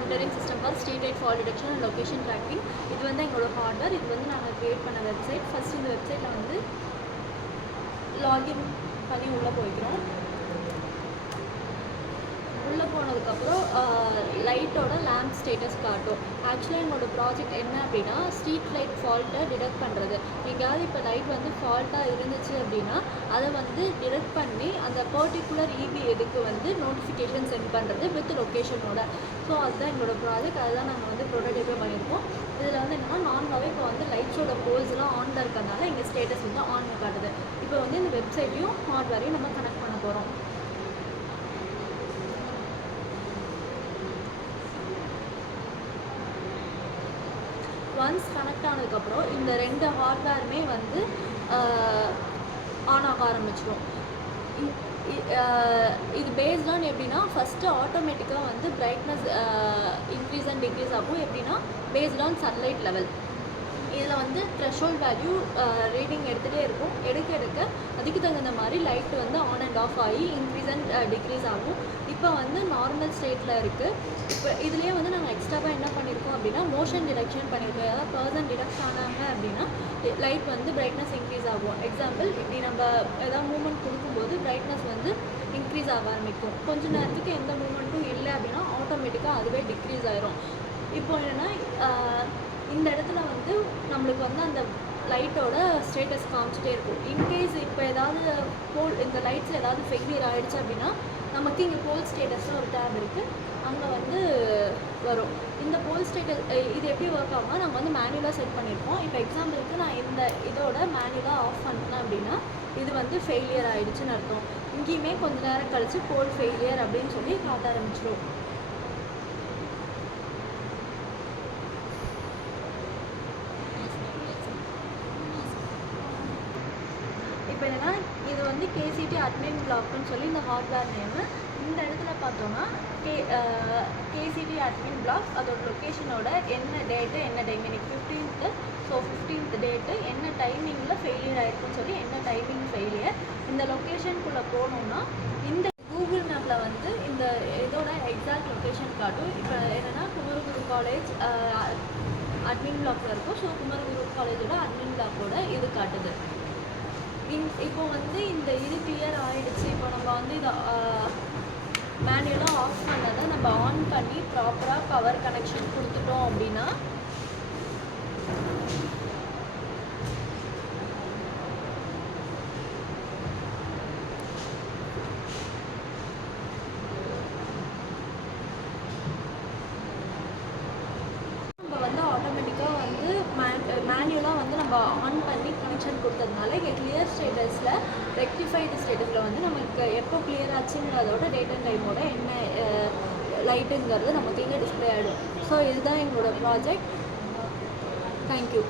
Monitoring system for street light fall detection and location tracking. இது வந்து எங்களோட hardware. இது வந்து நாங்கள் க்ரியேட் பண்ண வெப்சைட். ஃபஸ்ட் இந்த வெப்சைட்டில் வந்து லாகின் பண்ணி உள்ளே போய்க்கிறோம். உள்ளே போனதுக்கப்புறம் லைட்டோட லேம்ப் ஸ்டேட்டஸ் காட்டும். ஆக்சுவலாக என்னோடய ப்ராஜெக்ட் என்ன அப்படின்னா ஸ்ட்ரீட் லைட் ஃபால்ட்டை டிடெக்ட் பண்ணுறது. எங்கேயாவது இப்போ லைட் வந்து ஃபால்ட்டாக இருந்துச்சு அப்படின்னா அதை வந்து டிடெக்ட் பண்ணி அந்த பர்டிகுலர் இபி எதுக்கு வந்து நோட்டிஃபிகேஷன் சென்ட் பண்ணுறது வித் லொக்கேஷனோட. ஸோ அதுதான் எங்களோட ப்ராஜெக்ட். அதுதான் நாங்கள் வந்து ப்ரோட்டோடைப்பே பண்ணியிருக்கோம். இதில் வந்து என்னென்னா நார்மலாகவே இப்போ வந்து லைட்ஸோட போல்ஸ்லாம் ஆனில் இருக்கிறதுனால எங்கள் ஸ்டேட்டஸ் வந்து ஆனில் காட்டுது. இப்போ வந்து இந்த வெப்சைட்டையும் ஹார்ட்வேரையும் நம்ம கனெக்ட் பண்ண போகிறோம். ஒன்ஸ் கனெக்ட் ஆனதுக்கப்புறம் இந்த 2 ஹார்ட்வேருமே வந்து ஆன் ஆக ஆரம்பிச்சிடும். இது பேஸ்ட் ஆன் எப்படின்னா ஃபஸ்ட்டு ஆட்டோமேட்டிக்காக வந்து பிரைட்னஸ் இன்க்ரீஸ் அண்ட் டிக்ரீஸ் ஆகும். எப்படின்னா பேஸ்ட் ஆன் சன்லைட் லெவல். இதில் வந்து த்ரெஷோல்ட் வேல்யூ ரீடிங் எடுத்துகிட்டே இருக்கும். எடுக்க அதுக்கு தகுந்த மாதிரி லைட் வந்து ஆன் அண்ட் ஆஃப் ஆகி இன்க்ரீஸ் அண்ட் டிக்ரீஸ் ஆகும். இப்போ வந்து நார்மல் ஸ்டேட்டில் இருக்குது. இப்போ இதுலேயே வந்து நாங்கள் எக்ஸ்ட்ராவாக என்ன பண்ணியிருக்கோம் அப்படின்னா மோஷன் டிடெக்ஷன் பண்ணியிருக்கோம். ஏதாவது பர்சன் டிடெக்ட் ஆனாங்க அப்படின்னா லைட் வந்து பிரைட்னஸ் இன்க்ரீஸ் ஆகும். எக்ஸாம்பிள் இப்படி நம்ம ஏதாவது மூமெண்ட் கொடுக்கும்போது பிரைட்னஸ் வந்து இன்க்ரீஸ் ஆக ஆரம்பிக்கும். கொஞ்ச நேரத்துக்கு எந்த மூமெண்ட்டும் இல்லை அப்படின்னா ஆட்டோமேட்டிக்காக அதுவே டிக்ரீஸ் ஆயிரும். இப்போ என்னென்னா இந்த இடத்துல வந்து நம்மளுக்கு வந்து அந்த லைட்டோட ஸ்டேட்டஸ் காமிச்சிட்டே இருக்கும். இன்கேஸ் இப்போ ஏதாவது போல் இந்த லைட்ஸில் ஏதாவது ஃபெயிலியர் ஆகிடுச்சு அப்படின்னா நமக்கு இங்கே போல் ஸ்டேட்டஸ்னு ஒரு டேப் இருக்குது. அங்கே வந்து வரும். இந்த போல் ஸ்டேட்டஸ் இது எப்படி ஒர்க் ஆகும்னா நாங்கள் வந்து மேனுவலாக செட் பண்ணியிருக்கோம். இப்போ எக்ஸாம்பிளுக்கு நான் இந்த இதோட மேனுவலாக ஆஃப் பண்ணேன் அப்படின்னா இது வந்து ஃபெயிலியர் ஆகிடுச்சுன்னு அர்த்தம். இங்கேயுமே கொஞ்சம் நேரம் கழித்து போல் ஃபெயிலியர் அப்படின்னு சொல்லி காட்ட ஆரம்பிச்சிடும். இப்போ என்னென்னா இது வந்து கேசிடி அட்மின் பிளாக்னு சொல்லி இந்த ஹார்ட்வேர் நேமு. இந்த இடத்துல பார்த்தோன்னா கேசிடி அட்மின் பிளாக் அதோட லொக்கேஷனோட என்ன டேட்டு என்ன டைம் இன்னைக்கு 15th. ஸோ 15th டேட்டு என்ன டைமிங்கில் ஃபெயிலியர் ஆகிருக்குன்னு சொல்லி என்ன டைமிங் ஃபெயிலியர். இந்த லொக்கேஷனுக்குள்ளே போனோம்னா இந்த கூகுள் மேப்பில் வந்து இந்த இதோட எக்ஸாக்ட் லொக்கேஷன் காட்டும். இப்போ என்னென்னா குமரகுரு காலேஜ் அட்மின் பிளாக்ல இருக்கும். ஸோ குமரகுரு காலேஜோட அட்மின் பிளாக்கோட இது காட்டுது. இப்போ வந்து இந்த இது கிளியர் ஆகிடுச்சு. இப்போ நம்ம வந்து இதை மேனுவலாக ஆஃப் பண்ணதை நம்ம ஆன் பண்ணி ப்ராப்பராக பவர் கனெக்ஷன் கொடுத்துட்டோம் அப்படின்னா வந்து ஆட்டோமேட்டிக்காக வந்து மேனுவலாக வந்து நம்ம ஆன் பண்ணி கனெக்ஷன் கொடுத்ததுனால இங்கே கிளியர் ஸ்டேட்டஸில் ரெக்டிஃபைடு ஸ்டேட்டஸில் வந்து நமக்கு எப்போ கிளியர் ஆச்சுங்கிறதோட டேட் அண்ட் டைமோட என்ன லைட்டுங்கிறது நமக்கு இங்கே டிஸ்பிளே ஆகிடும். ஸோ இதுதான் எங்களோட ப்ராஜெக்ட். தேங்க்யூ.